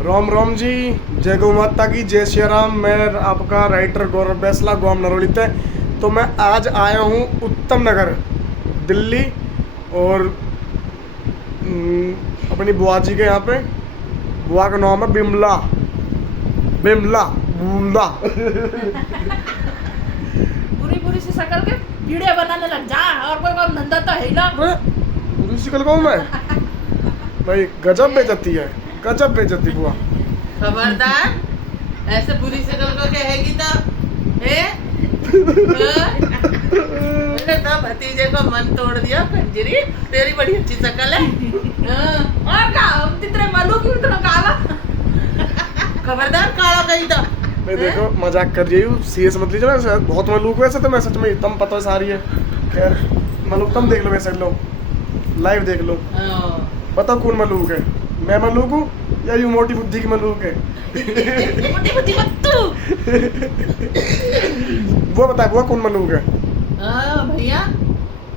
राम राम जी, जय गौ माता की, जय श्री राम। मैं आपका राइटर गौरव बैसला, गाँव नरोली थे। तो मैं आज आया हूँ उत्तम नगर दिल्ली और अपनी बुआ जी के यहाँ पे। बुआ का नाम है बिमला बिमला बुमला। पूरी पूरी सी शकल के वीडियो बनाने लग जा, और कोई काम धंधा तो है ना। पूरी शिकल कहूँ मैं भाई, गजब बेइज्जती है, गजब बेइज्जती बुआ। खबरदार, ऐसे बुरी शक्ल को कहेगी तो मैंने तो भतीजे को मन तोड़ दिया। कंजरी, तेरी बड़ी अच्छी शक्ल है। और का तितरे मालू क्यों इतना काला? खबरदार, काला कहीं तो मैं देखो मजाक कर रही हूँ, सीरियस मत लीजिए ना। बहुत मलूक वैसे तो मैं सच में, तुम पता है सारी है। खैर मलूक तुम देख लो, वैसे लो लाइव देख लो, बताओ कौन मलूक है। मैं मलूक हूँ या ये मोटी बुद्धि की मलूक है? मोटी बुद्धि मत तू। वो बता, वो कौन मलूक है? भैया,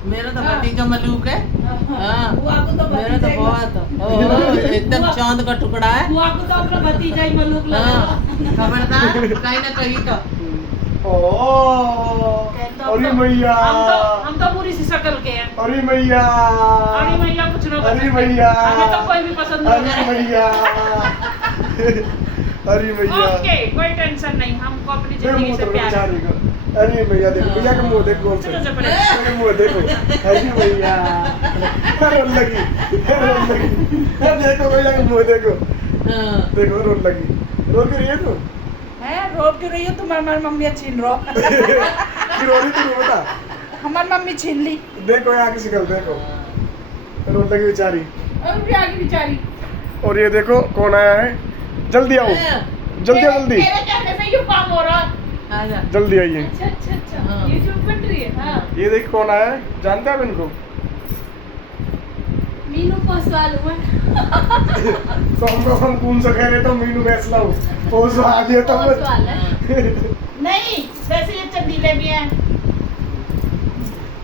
मेरा तो भतीजा मलूक है। बुआ को तो मेरा तो बहुत एकदम चांद का टुकड़ा है। बुआ को तो अपना भतीजा ही मलूक लगा। खबरदार, कहीं ना कहीं तो अरे मैया, हम तो पूरी सी शकल के हैं। अरे मैया, अरे मैया कुछ ना अरे मैया, हमें तो कोई भी पसंद नहीं अरे है। मैया, अरे मैया। ओके, कोई टेंशन नहीं, हमको अपनी जिंदगी से प्यार है। अरे भैया देखो, भैया का मुंह देखो, मेरे मुंह देखो। अरे भैया रोन लगी, रोन लगी। देखो भैया का मुंह देखो, देखो रोन लगी। रो क्यों रही है तू? है रो क्यों रही हो? तुम्हारी मम्मी छीन रो। क्यों रो रही तू, बता। हमारी मम्मी छीन ली। देखो यहाँ की शिकल देखो, रोन लगी बेचारी। और भी आगे बेचारी। और ये देखो कौन आया है, जल्दी आओ, जल्दी आओ, जल्दी तेरे कहने से यूं काम हो रहा। आजा। जल्दी आइए। अच्छा अच्छा अच्छा, यूट्यूब बन रही है। हाँ, ये देख कौन आया है, जानते हैं आप इनको? मीनू पोसवाल हुआ। तो हम कौन सा कह रहे थे, मीनू बैसला हूँ, पोस आ गया तो पोसवाल है। नहीं, वैसे ये चंदीले भी हैं।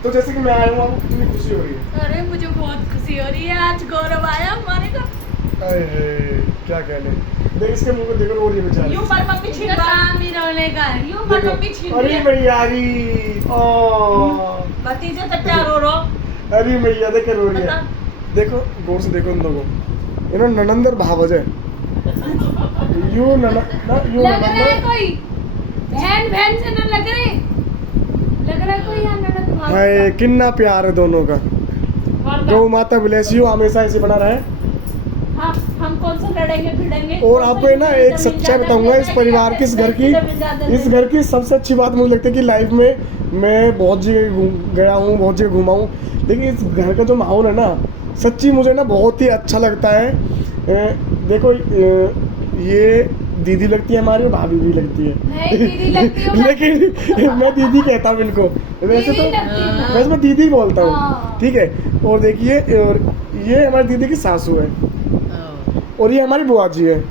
तो जैसे कि मैं आया हूँ, आपको कितनी खुशी हो रही है? अरे मुझे बहुत खुशी हो रही है, आज गौरव आया हमारे घर। अरे क्या कहने, देख इसके मुंह को देखो, रो रही है बेचारी। यूं मर मम्मी छीन रहा। रोने का है। यूं मर मम्मी छीन रही अरे है। मैया री, ओ भतीजे से प्यार हो रो। अरे मैया देख रो रही है। देखो गौर से देखो इन लोगों, इन्होंने ननंदर भावज है। यू लग रहा है कोई बहन बहन से ना लग रहे, लग रहा है कोई यहाँ ननद भाव। है, कितना प्यार है दोनों का। गौ माता ब्लेस यू, हमेशा ऐसे बना रहे। हाँ, हम कौन सा लड़ेंगे भिड़ेंगे। और आपको है ना एक सच्चाई बताऊंगा इस परिवार की, इस घर की सबसे अच्छी बात मुझे लगती है कि लाइफ में मैं बहुत जगह गया हूँ, बहुत जगह घूमा हूँ, लेकिन इस घर का जो माहौल है ना, सच्ची मुझे ना बहुत ही अच्छा लगता है। देखो ये दीदी लगती है हमारी, और भाभी भी लगती है। नहीं दीदी लगती हो। लेकिन मैं दीदी कहता हूँ इनको, वैसे तो वैसे मैं दीदी बोलता हूँ, ठीक है। और देखिए, और ये हमारी दीदी की सासू है, और ये हमारी बुआ जी है।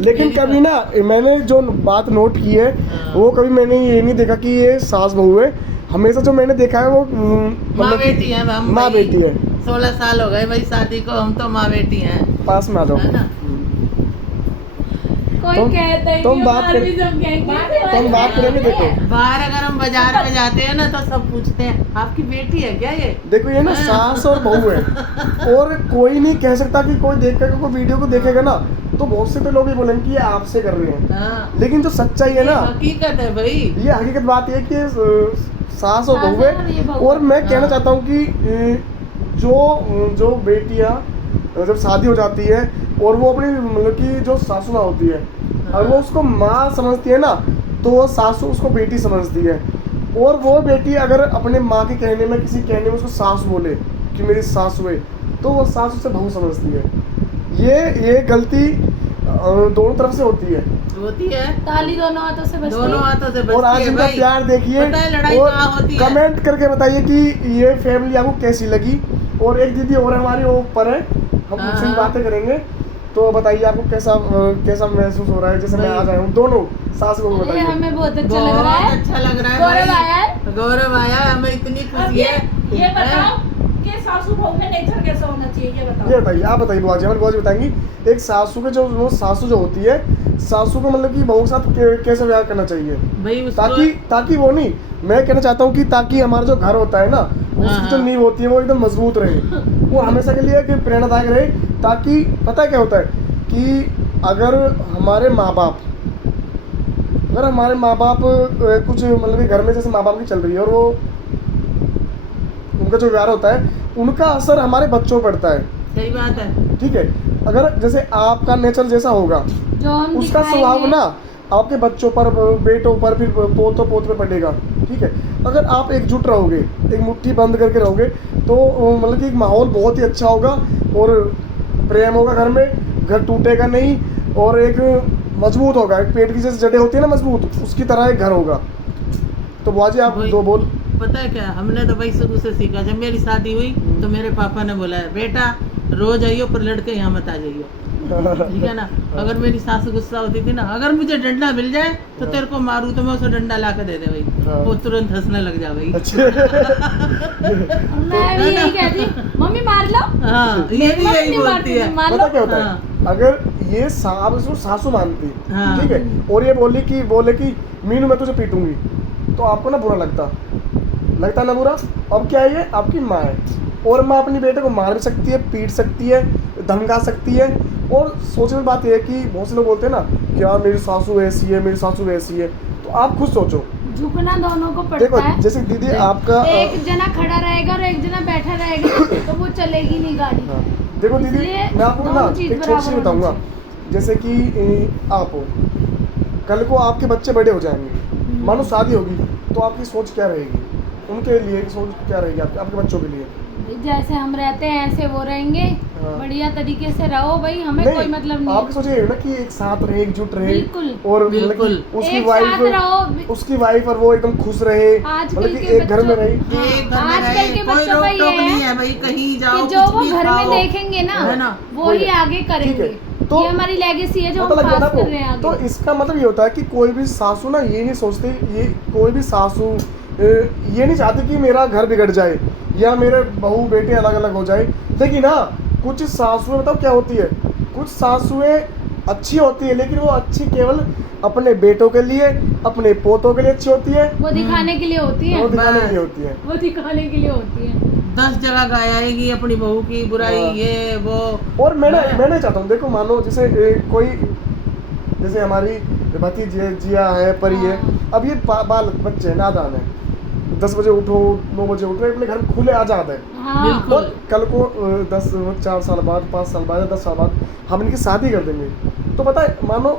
लेकिन कभी ना मैंने जो बात नोट की है, वो कभी मैंने ये नहीं देखा कि ये सास बहू है। हमेशा जो मैंने देखा है वो माँ बेटी है। माँ बेटी है। 16 साल हो गए भाई शादी को, हम तो माँ बेटी हैं। पास में आ जाओ। है ना? कोई कहता है तुम बात कर, तुम बात करेंगे। देखो बाहर अगर हम बाजार में जाते हैं ना, तो सब पूछते हैं आपकी बेटी है क्या ये? देखो ये ना सास और बहू है, और कोई नहीं कह सकता कि कोई देख कर कोई वीडियो को देखेगा ना, तो बहुत से तो लोग ये बोलेंगे कि ये आपसे कर रहे हैं। हाँ, लेकिन जो सच्चाई है ना, हकीकत है भाई। ये हकीकत बात है कि सास और बहू है। और मैं कहना चाहता हूँ कि जो बेटियाँ जब शादी हो जाती है और वो अपनी मतलब कि जो सासू माँ होती है, अगर वो उसको माँ समझती है ना, तो वो सासू उसको बेटी समझती है। और वो बेटी अगर अपने माँ के कहने में, किसी कहने में उसको सास बोले कि मेरी सासू है, तो वो सासू से बहू समझती है। ये गलती दोनों तरफ से होती है। ताली दोनों हाथों से बजती है। दोनों हाथों से बजती है। और आज इनका भाई, प्यार देखिए, पता है लड़ाई और कहाँ होती है? कमेंट करके बताइए कि ये फैमिली आपको कैसी लगी। और एक दीदी और हमारी वो ऊपर है, हम उनसे भी बातें करेंगे। तो बताइए आपको कैसा महसूस हो रहा है, जैसे मैं आज आया हूँ। दोनों सास बहू अरे बताइए। हमें बहुत अच्छा लग रहा है। बहुत अच्छा लग रहा है गौरव भाई। आया है। गौरव आया, हमें इतनी खुशी है। ये बताओ, के सासू बहू में नेचर कैसा होना चाहिए ये बताओ। ये बताइए, आप बताइए बुआ जी, हमारी बुआ जी बताएंगी। एक सासू के जो सासू जो होती है, सासू को मतलब कि बहू के साथ कैसे व्यवहार करना चाहिए, भाई उसको ताकि वो नहीं, मैं कहना चाहता हूँ कि ताकि हमारा जो घर होता है ना, उसकी जो नींव होती है वो एकदम मजबूत रहे, वो हमेशा के लिए कि प्रेरणादायक रहे। ताकि पता है क्या होता है कि अगर हमारे माँ बाप कुछ मतलब कि घर में जैसे माँ बाप की चल रही है और वो उनका जो व्यवहार होता है, उनका असर हमारे बच्चों पर पड़ता है। सही बात है। ठीक है, अगर जैसे आपका नेचर जैसा होगा, जो हम उसका दिखाएंगे। स्वभाव ना आपके बच्चों पर, बेटों पर, फिर पोतों पोत पे पड़ेगा। ठीक है, अगर आप एकजुट रहोगे, एक मुट्ठी बंद करके रहोगे, तो मतलब कि एक माहौल बहुत ही अच्छा होगा और प्रेम होगा घर में, घर टूटेगा नहीं और एक मजबूत होगा, एक पेट की जैसे जड़ें होती है ना मजबूत, उसकी तरह एक घर होगा। तो बुआ जी आप वही। दो बोल। पता है क्या, हमने तो भाई शुरू से सीखा। जब मेरी शादी हुई तो मेरे पापा ने बोला है, बेटा रोज आइयो पर लड़के यहाँ मत आ जाइयो, ठीक है ना। अगर मेरी सास गुस्सा होती थी ना, अगर मुझे डंडा मिल जाए तो तेरे को मारूं तो मैं उसे डंडा ला के दे दे भाई, वो तुरंत हंसने लग जा भाई। मैं भी यही कहती, मम्मी मार लो। हाँ, ये भी मम्मी यही नहीं बोलती मारती, है। मार पता लो। क्या होता है, हाँ। अगर ये सासू मानती, हाँ। ठीक है, और ये बोले कि मीनू मैं तुझे पीटूंगी, तो आपको ना बुरा लगता ना बुरा। अब क्या है, ये आपकी माँ है और माँ अपनी बेटे को मार भी सकती है, पीट सकती है, धमका सकती है। और सोचने की बात यह है कि बहुत से लोग बोलते हैं ना कि यार मेरी सासू ऐसी है, मेरी सासू वैसी है, तो आप खुद सोचो। झुकना दोनों को देखो पड़ता है। जैसे दीदी आपका एक जना खड़ा रहेगा और एक जना बैठा रहेगा तो वो चलेगी नहीं गाड़ी। हाँ, देखो दीदी इसलिए मैं आपको ना दोनों चीज़ एक छोटी सी बराबर बताऊंगा। होनी जैसे कि आप हो, कल को आपके बच्चे बड़े हो जाएंगे, मानो शादी होगी, तो आपकी सोच क्या रहेगी, उनके लिए सोच क्या रहेगी आपके बच्चों के लिए? जैसे हम रहते हैं ऐसे वो रहेंगे। हाँ। बढ़िया तरीके से रहो भाई, हमें नहीं, कोई मतलब नहीं। आपकी सोच ये है ना कि एक साथ रहे, एकजुट रहे, बिल्कुल। और मतलब बिल्कुल। कि उसकी एक साथ रहो। उसकी वाइफ और वो एकदम खुश रहे, आजकल मतलब कि के एक घर में बच्चों- रही। हाँ, एक घर में आजकल रहे, के कोई बच्चों का रोक टोक ये नहीं है है भाई, कहीं जाओ कि जो कुछ वो भी घर में खाओ। देखेंगे ना, है ना? वो ही है। आगे करेंगे। ठीक है, तो ये हमारी लेगेसी है जो पता हम लग गया ना पास कर रहे हैं आपको। आगे। तो इसका मतलब ये होता है कि कोई भी सासू ना ये नहीं सोचते, ये कोई भी सासू ये नहीं चाहती कि मेरा घर बिगड़ जाए या मेरे बहू बेटे अलग अलग हो जाए। लेकिन ना कुछ सासुएं बताओ क्या होती है, कुछ सासुएं अच्छी होती है, लेकिन वो अच्छी केवल अपने बेटों के लिए, अपने पोतों के लिए अच्छी होती है, वो दिखाने के लिए होती है। वो दिखाने के लिए होती है। वो दिखाने के लिए होती है। 10 जगह गाएगी अपनी बहू की बुराई, हाँ। ये वो। और मैं नहीं चाहता हूँ, देखो मानो जैसे कोई जैसे हमारी भतीजी जिया है, परी है, हाँ। अब ये बाल बच्चे हैं, नादान है, 10 बजे उठो, 9 बजे उठ रहे, अपने घर में खुले आजाद है। हाँ। बिल्कुल। और कल को 4 साल बाद, 5 साल बाद, 10 साल बाद हम इनकी शादी कर देंगे, तो पता है मानो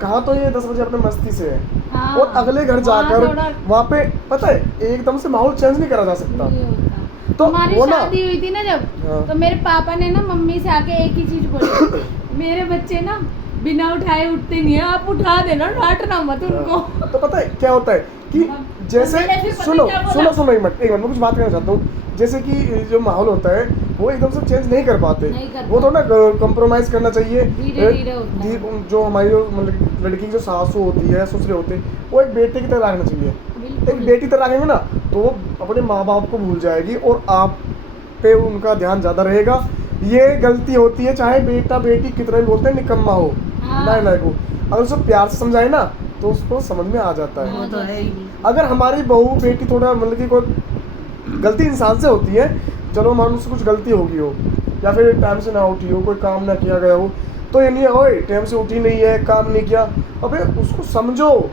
कहाँ तो ये 10 बजे अपने मस्ती से है, हाँ। और अगले घर वहाँ जाकर थोड़ा वहाँ पे पता है एकदम से माहौल चेंज नहीं करा जा सकता। ये होता। तो हमारी वो ना- शादी हुई थी ना जब, हाँ। तो मेरे पापा ने ना मम्मी से आके एक ही चीज बोली, मेरे बच्चे ना बिना उठाए उठते नहीं है, आप उठा देना, डांटना मत उनको। तो पता है क्या होता है कि जैसे मैंने फिर पता सुनो क्या बोला? सुनो एक मिनट मैं कुछ बात करना चाहता हूँ। जैसे कि जो माहौल होता है वो एकदम से चेंज नहीं कर पाते, नहीं कर वो थोड़ा कॉम्प्रोमाइज करना चाहिए। धीरे-धीरे होता है। जो हमारी जो मतलब लड़की की जो सासू होती है, ससुरे होते हैं, वो एक बेटे की तरह रखना चाहिए। बिल्कुल। एक बेटी तरह रखेंगे ना तो वो अपने माँ बाप को भूल जाएगी और आप पे उनका ध्यान ज़्यादा रहेगा। ये गलती होती है, चाहे बेटा बेटी कितना भी बोलते हैं निकम्मा हो, हाँ। नालायक हो, अगर उसे प्यार से समझाए ना तो उसको समझ में आ जाता है। वो तो है ही। अगर हमारी बहू बेटी थोड़ा मतलब कि कोई गलती इंसान से होती है, चलो मान उससे कुछ गलती होगी हो या फिर टाइम से ना उठी हो, कोई काम ना किया गया हो, तो ये नहीं है ओए टाइम से उठी नहीं है, काम नहीं किया, अबे उसको समझो,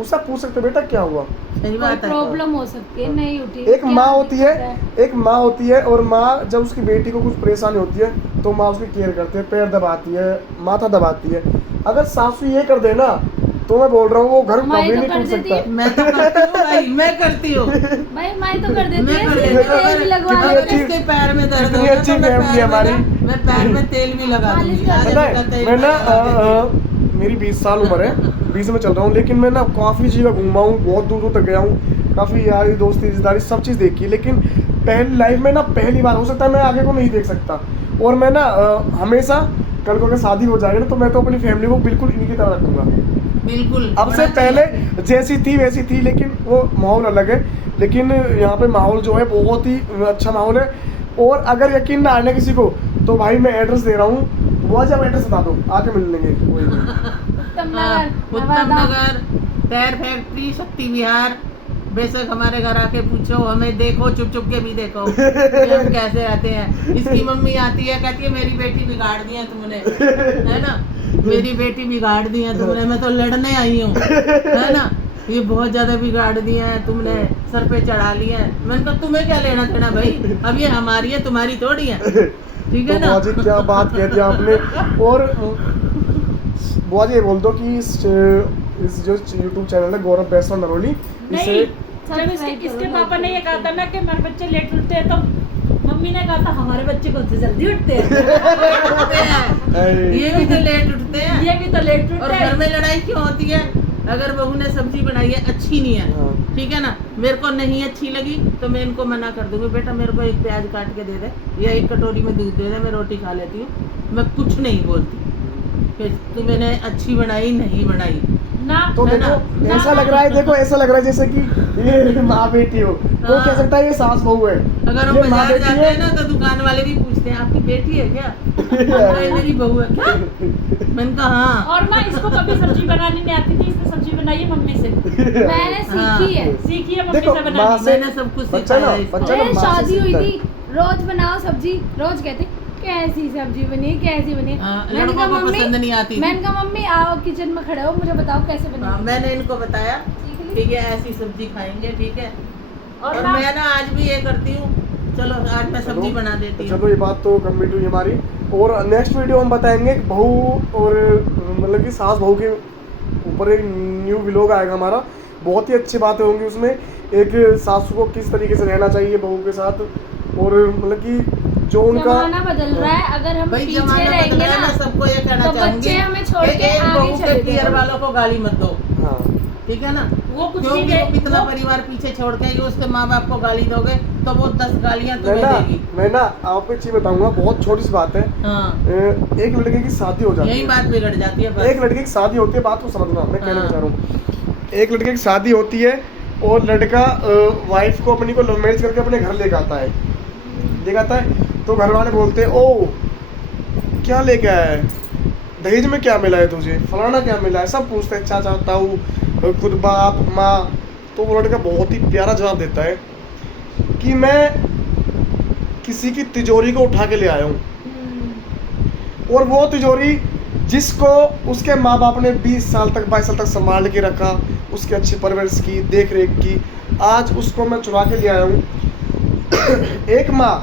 उससे पूछ सकते बेटा क्या हुआ। सही कोई बात है। प्रॉब्लम हो सकती है, नहीं उठी। एक माँ होती है, एक माँ होती है, और माँ जब उसकी बेटी को कुछ परेशानी होती है तो माँ उसकी केयर करती है, पैर दबाती है, माथा दबाती है। अगर सासू ये कर दे ना तो मैं बोल रहा हूँ वो घर हमारी कभी तो नहीं कर टूट देती सकता। है। मैं तो करती हूँ भाई, मैं करती हूँ। भाई माई तो कर देती मैं है, कर सिर देती में हूँ। तेल भी लगवा कितनी अगर लेती अच्छी- है। इसके पैर में दर्द कितनी होगा अच्छी तो मैं फैमिली पैर में हमारी। ना- मैं पैर में तेल भी लगा मालिश दूंगी। कर आधे पता का है तेल मैं ना लगा मेरी 20 साल उम्र है, 20 में चल रहा हूँ, लेकिन मैं ना काफ़ी जगह घूमा हूँ, बहुत दूर दूर तक गया हूँ, काफ़ी यारी दोस्ती रिश्तेदारी सब चीज़ देखी है, लेकिन पहली लाइफ में ना पहली बार, हो सकता है मैं आगे को नहीं देख सकता, और मैं ना हमेशा कल को अगर शादी हो जाएगी ना तो मैं तो अपनी फैमिली को बिल्कुल इनकी तरह रखूंगा। बिल्कुल। अब से बड़ा पहले चाहिए। जैसी थी वैसी थी, लेकिन वो माहौल अलग है। लेकिन यहाँ पे माहौल जो है बहुत ही अच्छा माहौल है, और अगर यकीन ना आने किसी को तो भाई मैं एड्रेस दे रहा हूँ, वो जब एड्रेस बता दो आके मिल लेंगे कोई नहीं। उत्तम हाँ, नगर, उत्तम नवादा। नगर, टायर फैक्ट्री, शक्ति विहार। बेशक हमारे घर आके पूछो, हमें देखो, चुप चुप के भी देखो कि हम कैसे रहते हैं। इसकी मम्मी आती है, कहती है मेरी बेटी बिगाड़ दी है तुमने, है ना, मेरी बेटी बिगाड़ दी है तुमने, मैं तो लड़ने आई हूँ, है ना, ये बहुत ज्यादा बिगाड़ दिया है तुमने, सर पे चढ़ा लिया है। मैंने कहा तुम्हें क्या लेना देना भाई, अब ये हमारी है तुम्हारी थोड़ी है, ठीक है तो ना। बुआ जी क्या बात कह दी आपने। और बुआ जी ये बोल दो कि इस जो यूट्यूब चैनल है गौरव वैष्णव नरोली, इसे नहीं, जब इसके पापा ने ये कहा था ना कि हमारे बच्चे लेट उठते हैं, तो मम्मी ने कहा था हमारे बच्चे कौन से जल्दी उठते हैं। ये भी तो लेट उठते हैं, ये भी तो लेट और उठते घर हैं। में लड़ाई क्यों होती है? अगर बहू ने सब्जी बनाई है अच्छी नहीं है, हाँ। ठीक है ना, मेरे को नहीं अच्छी लगी तो मैं इनको मना कर दूंगी, बेटा मेरे को एक प्याज काट के दे दे या एक कटोरी में दूध दे दे, मैं रोटी खा लेती हूँ, मैं कुछ नहीं बोलती कि तू मैंने अच्छी बनाई नहीं बनाई। ना तो है देखो ना? ऐसा लग रहा है, देखो ऐसा लग रहा है जैसे कि ये माँ बेटी हो, वो हाँ। कह सकता है ये सास बहू है। अगर हम ये माँ बाजार बेटी जाते है। हैं ना तो दुकान वाले भी पूछते हैं आपकी बेटी है क्या, ये मेरी बहू है क्या, मैंने कहा हाँ। और ना इसको कभी सब्जी बनानी नहीं आती थी, इसने सब्जी बनाई है मम्मी से, मैंने सीखी है। सीखी है मम्मी देखो, से माँ बनानी। से- मैंने सब कुछ बच्चा ना सिखाया इसको। बच्चा ना अरे माँ से शादी हुई सीखता है। थी, रोज बनाओ सब्जी, रोज कहते कैसी सब्जी बनी, कैसी बनी। हाँ, मैंने लड़कों कहा को मम्मी, पसंद नहीं आती थी। मैंने कहा मम्मी आओ किचन में खड़े हो, मुझे बताओ कैसे हाँ, बनी। मैंने इनको बताया सीख ली। ठीक है ऐसी सब्जी खाएंगे, ठीक है, और और ना मैं ना आज भी ये करती हूँ, चलो आज मैं सब्जी बना देती हूँ। चलो ये बात तो कंप्लीट हुई हमारी। और नेक्स्ट वीडियो हम बताएंगे कि बहू और मतलब कि सास बहू के ऊपर एक न्यू व्लॉग आएगा हमारा, बहुत ही अच्छी बातें होंगी उसमें, एक सासू को किस तरीके से रहना चाहिए बहू के साथ, और मतलब कि जो उनका जमाना बदल रहा है, अगर हम भाई पीछे जमाना बदल रहेंगे रहा है, ना मैं सबको ये कहना तो चाहूंगी बच्चे हमें छोड़ कि के एक आगे बहू चले के पियर जाएंगे। वालों को गाली मत दो, हाँ ठीक है ना, वो कुछ क्योंकि नहीं वो कितना वो- परिवार पीछे छोड़ के ये उसके माँ बाप को गाली दोगे तो वो 10 गालियां मैं तुम्हें ना देगी। मैं ना आपको एक चीज बताऊंगा, बहुत छोटी सी बात है। हाँ, एक लड़के की शादी हो जाती यही है, बात बिगड़ जाती है बस। एक लड़के की शादी होती है, बात को समझना मैं कहना हाँ। चाह रहा हूँ। एक लड़के की शादी होती है और लड़का वाइफ को अपनी को लव मैरिज करके अपने घर लेके आता है, तो घर वाले बोलते हैं ओ क्या लेके आया है, दहेज में क्या मिला है तुझे, फलाना क्या मिला है, सब पूछते हैं, चाचा ताऊ खुद बाप माँ। तो वो लड़का बहुत ही प्यारा जवाब देता है कि मैं किसी की तिजोरी को उठा के ले आया हूँ, और वो तिजोरी जिसको उसके माँ बाप ने 20 साल तक 22 साल तक संभाल के रखा, उसकी अच्छी परवरिश की, देख रेख की, आज उसको मैं चुरा के ले आया हूँ। एक माँ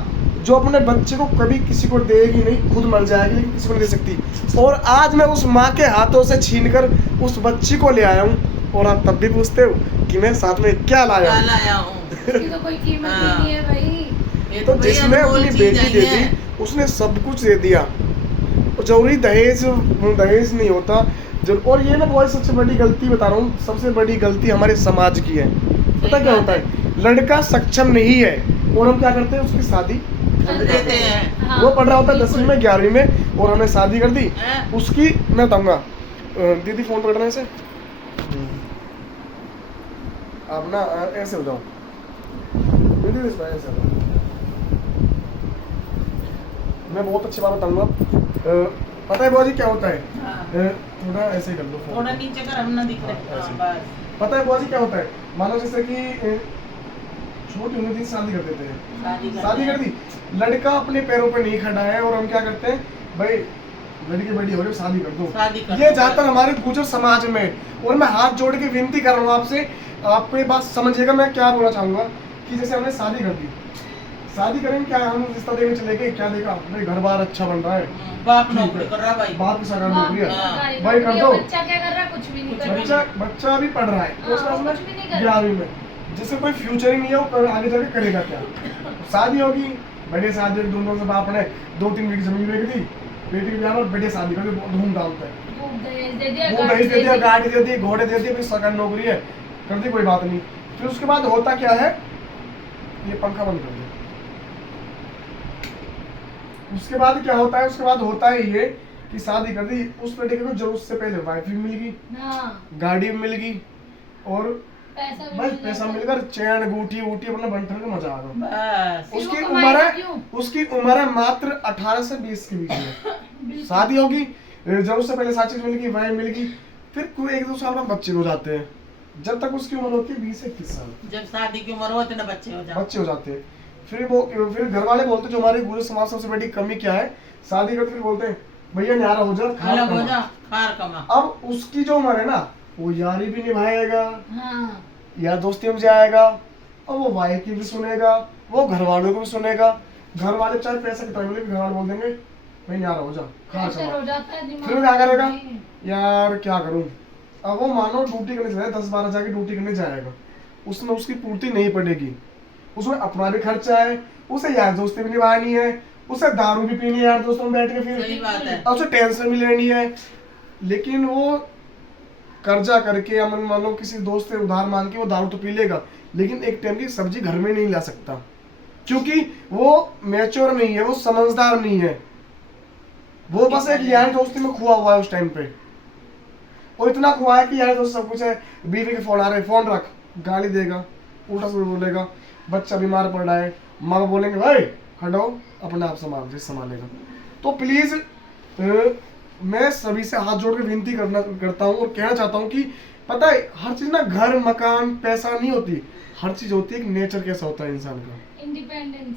जो अपने बच्चे को कभी किसी को देगी नहीं, खुद मर जाएगी लेकिन किसी को नहीं दे सकती, और आज मैं उस माँ के हाथों से छीनकर उस बच्ची को ले आया हूँ, और आप तब भी पूछते हो कि मैं साथ में क्या लाया क्या हूँ। लाया हूँ, इसकी तो कोई कीमत ही हाँ। नहीं है भाई। ये तो भैया जिसने अनमोल अपनी चीज बेटी आई दे है। दी उसने सब कुछ दे दिया, और जरूरी दहेज नहीं होता और ये मैं बहुत सबसे बड़ी गलती बता रहा हूँ, सबसे बड़ी गलती हमारे समाज की है। पता क्या होता है, लड़का सक्षम नहीं है और हम क्या करते हैं, उसकी शादी कर देते हैं। हाँ, वो पढ़ रहा होता है बिल्कुल। 10वीं में 11वीं में और हमने शादी कर दी हैं? उसकी। मैं बताऊंगा दीदी फोन पकड़ने से आप ना ऐसे हो जाओ दीदी, इस बार ऐसे हो जाओ। मैं बहुत अच्छी बात बताऊंगा। पता है बुआ जी क्या होता है, हाँ। थोड़ा ऐसे ही कर लो फोन। थोड़ा नीचे कर, हम ना दिख रहे। हाँ, ऐसे। हाँ, बस। पता है बुआ जी क्या होता है, मानो जैसे कि छोटी उम्र थी शादी कर देते हैं, शादी कर दी, लड़का अपने पैरों पे नहीं खड़ा है और हम क्या करते हैं, भाई लड़की बड़ी हो रही है शादी कर दो। शादी कर ये दो। ज्यादातर हमारे गुजर समाज में, और मैं हाथ जोड़ के विनती कर रहा हूँ आपसे, आपको ये बात समझिएगा मैं क्या बोलना चाहूंगा कि जैसे हमने शादी कर दी, शादी करेंगे क्या, हम रिश्ता देने चले गए, क्या देखा भाई घर बार अच्छा बन रहा है, बाप नौकरी कर रहा भाई। बाप की सरकार नौकरी है, हाँ। भाई कर दो। बच्चा क्या कर रहा है, कुछ भी नहीं कर बच्चा रहा। बच्चा भी पढ़ रहा है, हाँ, क्लास में कुछ भी नहीं कर रहा। 11वीं में, जिससे कोई फ्यूचर ही नहीं है, वो आगे जाके करेगा क्या। शादी होगी, बड़े शादी दोनों से बाप ने 2-3 बीघी जमीन बेच दी, बेटी के ब्याह में बेटे शादी कर दी धूमधाम पे, वो दहेज दे दिया, वो दहेज दे दिया, गाड़ी दे दी, घोड़े दे दिए, फिर सरकारी नौकरी है कर दी, कोई बात नहीं। फिर उसके बाद होता क्या है, ये पंखा बंद कर दो। उसके बाद क्या होता है, उसके बाद होता है ये कि शादी कर दी, उस लड़के को जरूरत से पहले वाइफ भी मिल गई, हाँ। गाड़ी भी मिल गई, और पैसा भी बस मिल पैसा जाता है। मिलकर चैन गूठी वूठी अपने बंठन का मजा आ गया। बस फिर उसकी वो उम्र कमाएगा है क्यों? उसकी उम्र है मात्र 18 से 20 के बीच में। शादी होगी, जब उससे पहले साक्षी मिलेगी, वह मिलेगी, फिर कोई 1-2 साल बाद बच्चे हो जाते हैं। जब तक उसकी उम्र होती है 20 से 21 साल, जब शादी की उम्र होती ना बच्चे हो जाओ। बच्चे हो जाते हैं। फिर घर वाले बोलते जो हमारे गुरु समाज सबसे बड़ी कमी क्या है, शादी करते फिर बोलते हैं भैया न्यारा हो जा, खार अलग हो कमा। जा, खार कमा। अब उसकी जो उम्र है ना, वो यारी भी निभाएगा, हाँ यार दोस्ती में जाएगा, और वो वाइफ की भी सुनेगा, वो घर वालों को भी सुनेगा। घर वाले चाहे पैसा कितना मिले, घर वाले बोल देंगे भाई न्यारा हो जा, खार प्रेशर कमा। हो जाता है दिमाग फिर वो क्या करेगा? में। यार क्या करूं, अब वो मानो ड्यूटी करने जाए, 10-12 जाके ड्यूटी करने जाएगा, उसमें उसकी पूर्ति नहीं पड़ेगी, उसमें अपना भी खर्चा है, उसे यार दोस्ती भी निभानी है, उसे दारू भी पीनी है यार दोस्तों में बैठ के, सही फिर बात है। अब उसे टेंशन भी लेनी है। लेकिन वो कर्जा करके या मान लो किसी दोस्त से उधार मांग के वो दारू तो पी लेगा, लेकिन एक टाइम की सब्जी घर में नहीं ला सकता, क्योंकि वो मैच्योर नहीं है, वो समझदार नहीं है, वो बस एक यार दोस्ती में खुआ हुआ है उस टाइम पे। वो इतना खुआ है कि यार दोस्त सब कुछ है, बीवी के फोन आ रहे, फोन रख, गाली देगा, उल्टा सुल्टा बोलेगा, बच्चा बीमार पड़ रहा है, माँ बोलेंगे भाई हटाओ, अपने आप संभालेगा। तो प्लीज मैं सभी से हाथ जोड़ के विनती करता हूँ और कहना चाहता हूँ कि पता है हर चीज ना घर मकान पैसा नहीं होती, हर चीज होती है एक नेचर कैसा होता है इंसान का, इंडिपेंडेंस।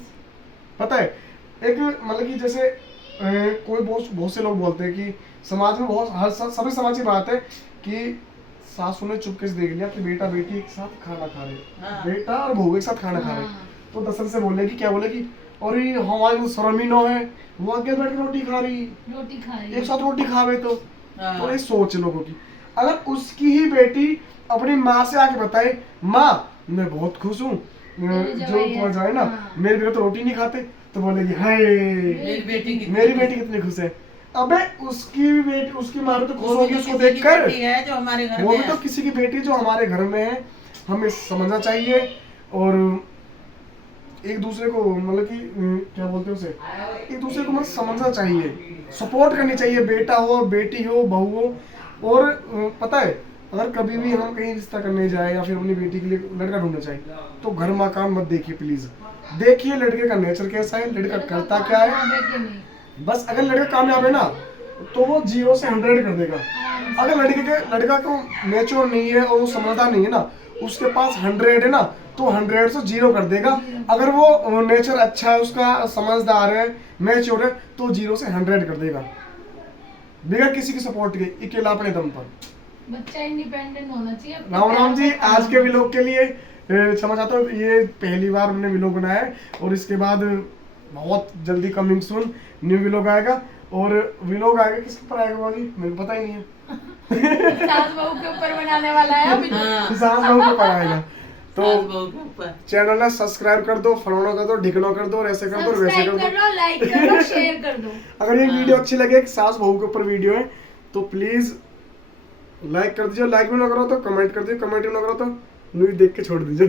पता है। एक मतलब कि जैसे कोई बहुत से लोग बोलते हैं कि समाज में सभी समाज की बात है कि सासू ने चुपके से देख लिया कि बेटा बेटी एक साथ खाना खा रहे, हाँ। बेटा और बहू एक साथ खाना खा रहे, हाँ। तो दसर से बोलेगी, क्या बोलेगी, और ये हमारे तो शर्म ही न है, वो आगे बैठ के रोटी खा रही, रोटी खा रही एक साथ रोटी खावे तो हाँ। तो ये सोच लोगों की। अगर उसकी ही बेटी अपनी माँ से आके बताए माँ मैं बहुत खुश हूँ मेरी जो जवाई है, तुम्हारा जाए ना, हाँ। मेरे बेटे तो रोटी नहीं खाते, तो बोलेगी हाय मेरी बेटी की मेरी बेटी कितनी खुश है। अबे उसकी बेटी, उसकी माँ तो खुश वो भी होगी तो उसको किसी की देखकर, बेटी है जो हमारे घर वो में भी तो है। किसी की बेटी जो हमारे घर में है, हमें समझना चाहिए। और एक दूसरे को मतलब कि क्या बोलते हैं उसे, एक दूसरे को मतलब समझना चाहिए, सपोर्ट करनी चाहिए, बेटा हो बेटी हो बहू हो। और पता है अगर कभी भी हम कहीं रिश्ता करने जाए या फिर अपनी बेटी के लिए लड़का ढूंढना चाहिए, तो घर मकान मत देखिए प्लीज, देखिए लड़के का नेचर कैसा है, लड़का करता क्या है। बेटी नहीं। बस अगर लड़का कामयाब है ना, तो वो 0 से 100 कर देगा। अगर लड़का को मैच्योर नहीं है और वो समझदार नहीं है ना, उसके पास 100 है ना, तो 100 से 0 कर देगा। अगर वो नेचर अच्छा है उसका, समझदार है, मैच्योर है, तो 0 से 100 कर देगा, बिना किसी की सपोर्ट के, अकेला अपने दम पर। बच्चा इंडिपेंडेंट होना चाहिए। राम राम जी, आज के व्लॉग के लिए क्षमा चाहता हूँ, ये पहली बार हमने व्लॉग बनाया है, और इसके बाद बहुत जल्दी कमिंग सून न्यू व्लॉग आएगा। और व्लॉग आएगा किसके ऊपर आएगा बाजी, मुझे पता ही नहीं है। सास बहू के ऊपर बनाने वाला है अभी। हाँ। सास बहू के ऊपर आएगा, तो सास बहू के ऊपर। चैनल ना सब्सक्राइब कर दो, फॉलो कर दो, ढिकनो कर दो, और ऐसे कर दो और वैसे सब्सक्राइब कर कर दो। लो, लाइक कर लो, शेयर कर दो। अगर ये वीडियो अच्छी लगे, एक सास बहू के ऊपर वीडियो है, तो प्लीज लाइक कर दीजिए, लाइक भी ना करो तो कमेंट कर दीजिए, कमेंट भी ना करो तो न्यूज देख के छोड़ दीजिए।